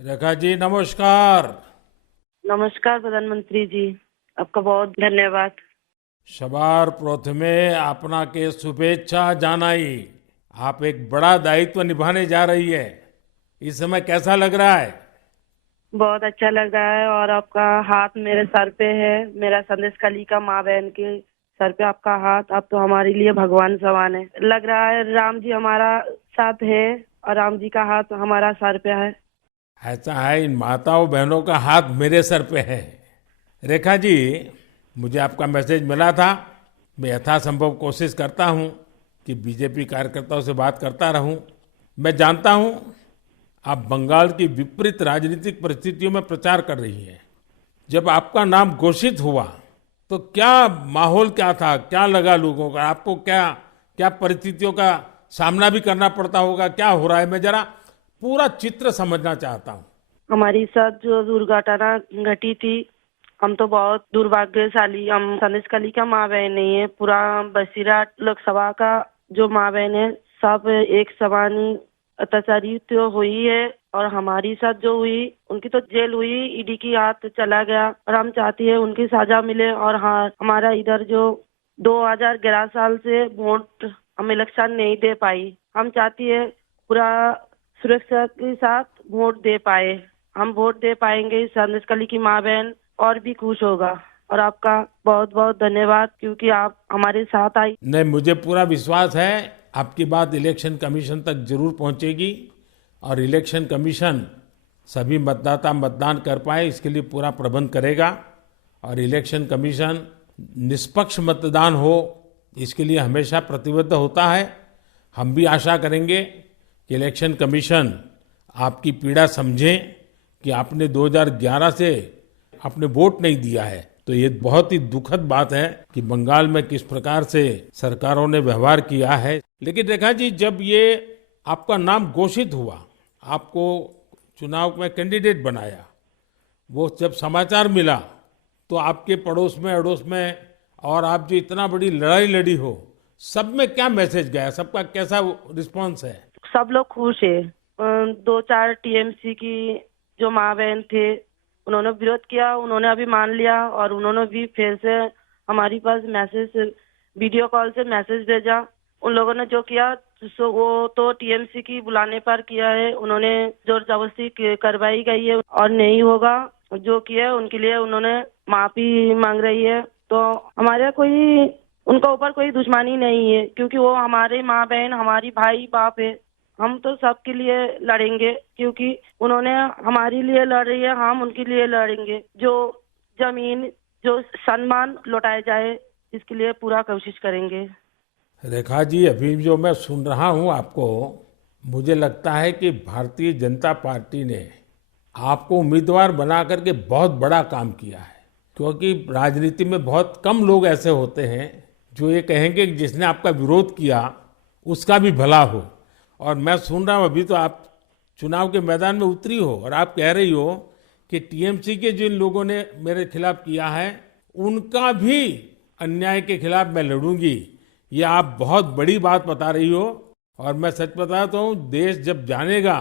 रेखा जी नमस्कार। नमस्कार प्रधानमंत्री जी। आपका बहुत धन्यवाद। सवार प्रथमे अपना के शुभेच्छा जानाई। आप एक बड़ा दायित्व निभाने जा रही है। इस समय कैसा लग रहा है? बहुत अच्छा लग रहा है और आपका हाथ मेरे सर पे है। मेरा संदेश कली का माँ बहन के सर पे आपका हाथ, आप तो हमारे लिए भगवान समान है। लग रहा है राम जी हमारा साथ है और राम जी का हाथ हमारा सर पे है। ऐसा है, इन माताओं बहनों का हाथ मेरे सर पे है। रेखा जी, मुझे आपका मैसेज मिला था। मैं यथासंभव कोशिश करता हूं कि बीजेपी कार्यकर्ताओं से बात करता रहूं। मैं जानता हूं आप बंगाल की विपरीत राजनीतिक परिस्थितियों में प्रचार कर रही हैं। जब आपका नाम घोषित हुआ तो क्या माहौल क्या था, क्या लगा लोगों का? आपको क्या क्या परिस्थितियों का सामना भी करना पड़ता होगा? क्या हो रहा है, मैं जरा पूरा चित्र समझना चाहता हूँ। हमारी साथ जो दुर्घटना घटी थी, हम तो बहुत दुर्भाग्यशाली, हम संदेश कली का माँ बहन नहीं है। पूरा बसीरा लोकसभा का जो माँ बहन है, सब एक समान ही अत्याचारी तो हुई है। और हमारी साथ जो हुई, उनकी तो जेल हुई, ईडी की हाथ चला गया और हम चाहती है उनकी सजा मिले। और हाँ, हमारा इधर जो 2011 साल से वोट हम इलेक्शन नहीं दे पाई, हम चाहती है पूरा सुरक्षा के साथ वोट दे पाए। हम वोट दे पाएंगे, संदेश कली की माँ बहन और भी खुश होगा। और आपका बहुत बहुत धन्यवाद, क्योंकि आप हमारे साथ आई। नहीं, मुझे पूरा विश्वास है आपकी बात इलेक्शन कमीशन तक जरूर पहुंचेगी और इलेक्शन कमीशन सभी मतदाता मतदान कर पाए इसके लिए पूरा प्रबंध करेगा। और इलेक्शन कमीशन निष्पक्ष मतदान हो इसके लिए हमेशा प्रतिबद्ध होता है। हम भी आशा करेंगे कि इलेक्शन कमीशन आपकी पीड़ा समझे कि आपने 2011 से आपने वोट नहीं दिया है। तो ये बहुत ही दुखद बात है कि बंगाल में किस प्रकार से सरकारों ने व्यवहार किया है। लेकिन रेखा जी, जब ये आपका नाम घोषित हुआ, आपको चुनाव में कैंडिडेट बनाया, वो जब समाचार मिला तो आपके पड़ोस में अड़ोस में और आप जो इतना बड़ी लड़ाई लड़ी हो, सब में क्या मैसेज गया? सबका कैसा रिस्पॉन्स है? सब लोग खुश है। दो चार टीएमसी की जो माँ बहन थे, उन्होंने विरोध किया, उन्होंने अभी मान लिया और उन्होंने भी फिर से हमारी पास मैसेज, वीडियो कॉल से मैसेज भेजा। उन लोगों ने जो किया सो वो तो टीएमसी की बुलाने पर किया है। उन्होंने जोर जबरदस्ती करवाई गई है और नहीं होगा। जो किया है उनके लिए उन्होंने माफी मांग रही है। तो हमारे कोई उनका ऊपर कोई दुश्मनी नहीं है, क्योंकि वो हमारे माँ बहन, हमारी भाई बाप है। हम तो सबके लिए लड़ेंगे, क्योंकि उन्होंने हमारे लिए लड़ रही है, हम उनके लिए लड़ेंगे। जो जमीन, जो सम्मान लौटाया जाए, इसके लिए पूरा कोशिश करेंगे। रेखा जी, अभी जो मैं सुन रहा हूं आपको, मुझे लगता है कि भारतीय जनता पार्टी ने आपको उम्मीदवार बना करके बहुत बड़ा काम किया है। क्योंकि राजनीति में बहुत कम लोग ऐसे होते हैं जो ये कहेंगे कि जिसने आपका विरोध किया उसका भी भला हो। और मैं सुन रहा हूं अभी तो आप चुनाव के मैदान में उतरी हो और आप कह रही हो कि टीएमसी के जिन लोगों ने मेरे खिलाफ किया है उनका भी अन्याय के खिलाफ मैं लड़ूंगी। ये आप बहुत बड़ी बात बता रही हो। और मैं सच बताता हूँ, देश जब जानेगा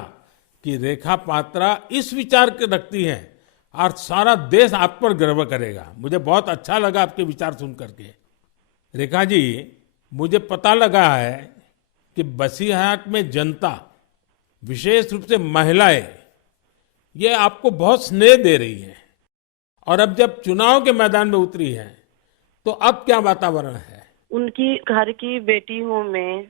कि रेखा पात्रा इस विचार के रखती हैं और सारा देश आप पर गर्व करेगा। मुझे बहुत अच्छा लगा आपके विचार सुन करके। रेखा जी, मुझे पता लगा है कि बसीरहाट में जनता, विशेष रूप से महिलाएं, ये आपको बहुत स्नेह दे रही हैं। और अब जब चुनाव के मैदान में उतरी हैं तो अब क्या वातावरण है? उनकी घर की बेटी हूँ मैं,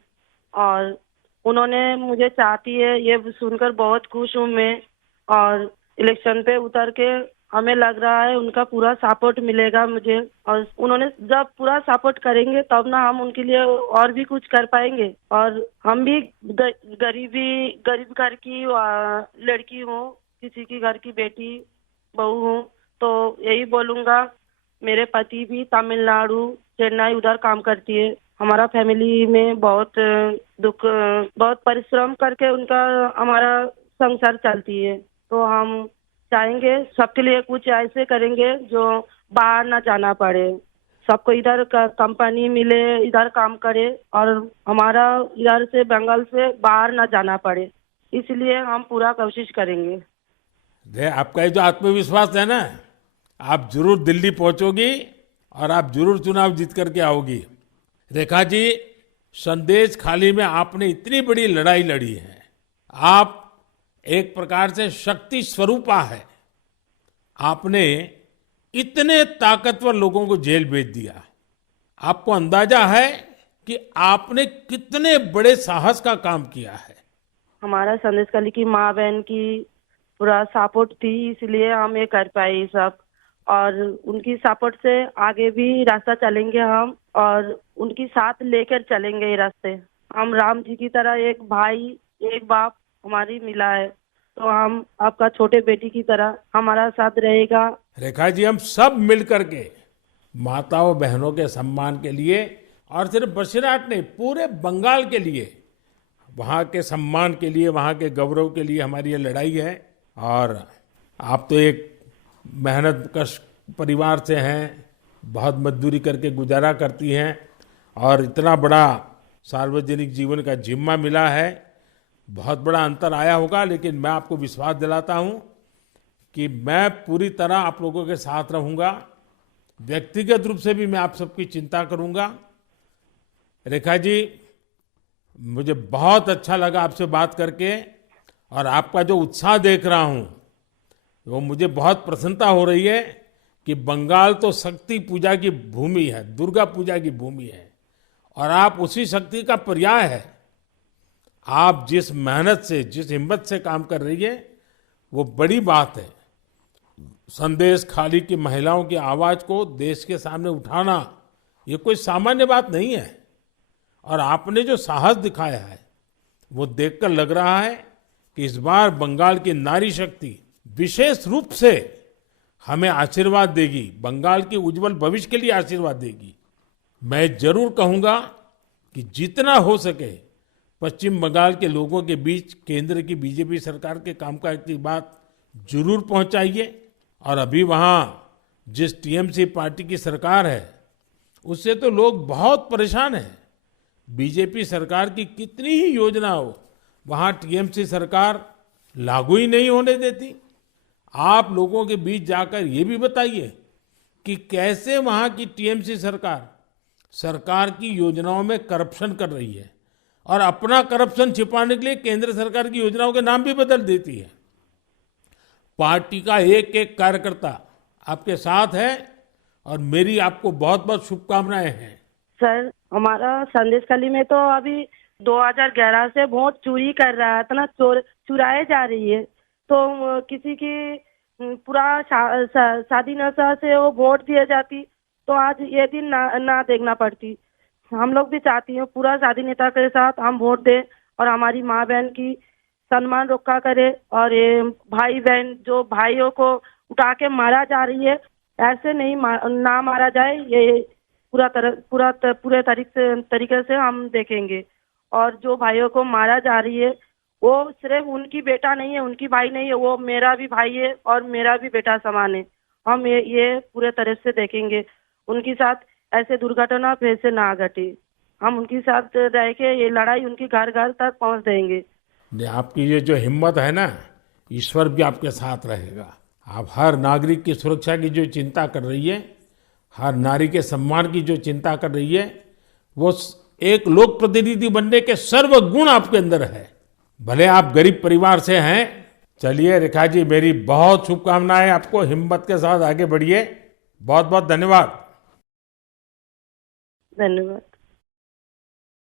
और उन्होंने मुझे चाहती है, ये सुनकर बहुत खुश हूँ मैं। और इलेक्शन पे उतर के हमें लग रहा है उनका पूरा सपोर्ट मिलेगा मुझे। और उन्होंने जब पूरा सपोर्ट करेंगे तब ना हम उनके लिए और भी कुछ कर पाएंगे। और हम भी गरीब घर की लड़की हूँ, किसी की घर की बेटी बहू हूँ। तो यही बोलूंगा, मेरे पति भी तमिलनाडु, चेन्नई उधर काम करती है। हमारा फैमिली में बहुत बहुत परिश्रम करके उनका हमारा संसार चलती है। तो हम चाहेंगे सबके लिए कुछ ऐसे करेंगे जो बाहर ना जाना पड़े, सबको इधर कंपनी मिले, इधर काम करे और हमारा इधर से बंगाल से बाहर ना जाना पड़े। इसलिए हम पूरा कोशिश करेंगे। आपका ये जो आत्मविश्वास है ना, आप जरूर दिल्ली पहुंचोगी और आप जरूर चुनाव जीत करके आओगी। रेखा जी, संदेश खाली में आपने इतनी बड़ी लड़ाई लड़ी है। आप एक प्रकार से शक्ति स्वरूपा है। आपने इतने ताकतवर लोगों को जेल भेज दिया। आपको अंदाजा है कि आपने कितने बड़े साहस का काम किया है। हमारा संदेश खाली की माँ बहन की पूरा सपोर्ट थी, इसलिए हम ये कर पाए ये सब। और उनकी सपोर्ट से आगे भी रास्ता चलेंगे हम, और उनकी साथ लेकर चलेंगे ये रास्ते। हम राम जी की तरह एक भाई एक बाप हमारी मिला है, तो हम आपका छोटे बेटी की तरह हमारा साथ रहेगा। रेखा जी, हम सब मिल करके माताओं बहनों के सम्मान के लिए, और सिर्फ बसीरहाट नहीं, पूरे बंगाल के लिए, वहाँ के सम्मान के लिए, वहाँ के गौरव के लिए हमारी ये लड़ाई है। और आप तो एक मेहनत कश परिवार से हैं, बहुत मजदूरी करके गुजारा करती हैं, और इतना बड़ा सार्वजनिक जीवन का जिम्मा मिला है। बहुत बड़ा अंतर आया होगा, लेकिन मैं आपको विश्वास दिलाता हूँ कि मैं पूरी तरह आप लोगों के साथ रहूँगा। व्यक्तिगत रूप से भी मैं आप सबकी चिंता करूँगा। रेखा जी, मुझे बहुत अच्छा लगा आपसे बात करके, और आपका जो उत्साह देख रहा हूँ वो मुझे बहुत प्रसन्नता हो रही है कि बंगाल तो शक्ति पूजा की भूमि है, दुर्गा पूजा की भूमि है, और आप उसी शक्ति का पर्याय है। आप जिस मेहनत से, जिस हिम्मत से काम कर रही है, वो बड़ी बात है। संदेश खाली की महिलाओं की आवाज को देश के सामने उठाना ये कोई सामान्य बात नहीं है। और आपने जो साहस दिखाया है वो देखकर लग रहा है कि इस बार बंगाल की नारी शक्ति विशेष रूप से हमें आशीर्वाद देगी, बंगाल के उज्जवल भविष्य के लिए आशीर्वाद देगी। मैं जरूर कहूंगा कि जितना हो सके पश्चिम बंगाल के लोगों के बीच केंद्र की बीजेपी सरकार के कामकाज की बात जरूर पहुंचाइए। और अभी वहां जिस टीएमसी पार्टी की सरकार है उससे तो लोग बहुत परेशान हैं। बीजेपी सरकार की कितनी ही योजना हो, वहां टीएमसी सरकार लागू ही नहीं होने देती। आप लोगों के बीच जाकर ये भी बताइए कि कैसे वहां की टीएमसी सरकार की योजनाओं में करप्शन कर रही है, और अपना करप्शन छिपाने के लिए केंद्र सरकार की योजनाओं के नाम भी बदल देती है। पार्टी का एक एक कार्यकर्ता आपके साथ है, और मेरी आपको बहुत बहुत शुभकामनाएं हैं। सर, हमारा संदेशखाली में तो अभी 2011 से वोट चोरी कर रहा है, इतना चुराए जा रही है। तो किसी की पूरा शादी नशा से वो वोट दिए जाती, तो आज ये दिन ना देखना पड़ती। हम लोग भी चाहती हैं पूरा शादी नेता के साथ हम वोट दें, और हमारी माँ बहन की सम्मान रक्षा करे। और ये भाई बहन जो भाइयों को उठा के मारा जा रही है, ऐसे नहीं ना मारा जाए, ये पूरे तरीके से हम देखेंगे। और जो भाइयों को मारा जा रही है वो सिर्फ उनकी बेटा नहीं है, उनकी भाई नहीं है, वो मेरा भी भाई है और मेरा भी बेटा समान है। हम ये पूरे तरह से देखेंगे, उनके साथ ऐसे दुर्घटना फिर से ना घटे। हम उनके साथ रह के ये लड़ाई उनकी घर घर तक पहुंच देंगे। आपकी ये जो हिम्मत है ना, ईश्वर भी आपके साथ रहेगा। आप हर नागरिक की सुरक्षा की जो चिंता कर रही है, हर नारी के सम्मान की जो चिंता कर रही है, वो एक लोक प्रतिनिधि बनने के सर्व गुण आपके अंदर है। भले आप गरीब परिवार से हैं। चलिए रेखा जी, मेरी बहुत शुभकामनाएं आपको, हिम्मत के साथ आगे बढ़िए। बहुत बहुत धन्यवाद। धन्यवाद।